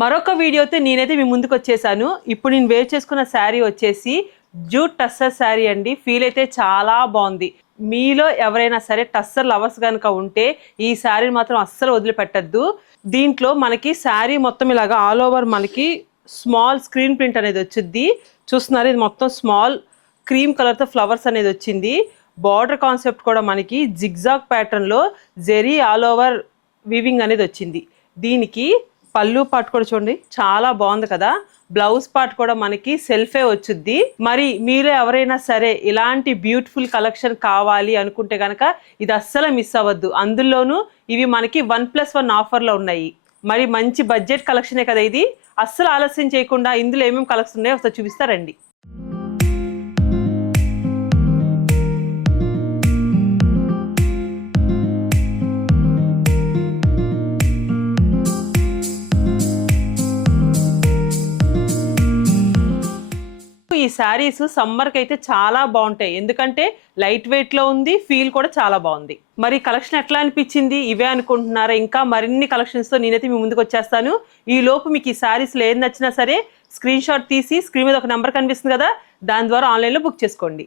మరొక వీడియోతో నేనైతే మీ ముందుకు వచ్చేసాను. ఇప్పుడు నేను వేర్ చేసుకున్న శారీ వచ్చేసి జూట్ టస్సర్ శారీ అండి. ఫీల్ అయితే చాలా బాగుంది. మీలో ఎవరైనా సరే టస్సర్ లవర్స్ కనుక ఉంటే ఈ శారీని మాత్రం అస్సలు వదిలిపెట్టద్దు. దీంట్లో మనకి శారీ మొత్తం ఇలాగా ఆల్ ఓవర్ మనకి స్మాల్ స్క్రీన్ ప్రింట్ అనేది వచ్చింది. చూస్తున్నారు, ఇది మొత్తం స్మాల్ క్రీమ్ కలర్తో ఫ్లవర్స్ అనేది వచ్చింది. బార్డర్ కాన్సెప్ట్ కూడా మనకి జిగ్జాగ్ ప్యాటర్న్లో జెరీ ఆల్ ఓవర్ వీవింగ్ అనేది వచ్చింది. దీనికి పళ్ళు పార్ట్ కూడా చూడండి, చాలా బాగుంది కదా. బ్లౌజ్ పార్ట్ కూడా మనకి సెల్ఫే వచ్చుద్ది. మరి మీరు ఎవరైనా సరే ఇలాంటి బ్యూటిఫుల్ కలెక్షన్ కావాలి అనుకుంటే కనుక ఇది అస్సలు మిస్ అవ్వద్దు. అందులోనూ ఇవి మనకి 1+1 ఆఫర్లో ఉన్నాయి. మరి మంచి బడ్జెట్ కలెక్షనే కదా ఇది. అస్సలు ఆలస్యం చేయకుండా ఇందులో ఏమేమి కలెక్షన్ ఉన్నాయో ఒకసారి చూపిస్తారండి. ఈ శారీస్ సమ్మర్కి అయితే చాలా బాగుంటాయి, ఎందుకంటే లైట్ వెయిట్ లో ఉంది, ఫీల్ కూడా చాలా బాగుంది. మరి కలెక్షన్ ఎట్లా అనిపించింది? ఇవే అనుకుంటున్నారా? ఇంకా మరిన్ని కలెక్షన్స్ తో నేనైతే మీ ముందుకు వచ్చేస్తాను. ఈ లోపు మీకు ఈ శారీస్ లో ఏది నచ్చినా సరే స్క్రీన్ షాట్ తీసి స్క్రీన్ మీద ఒక నెంబర్ కనిపిస్తుంది కదా, దాని ద్వారా ఆన్లైన్ లో బుక్ చేసుకోండి.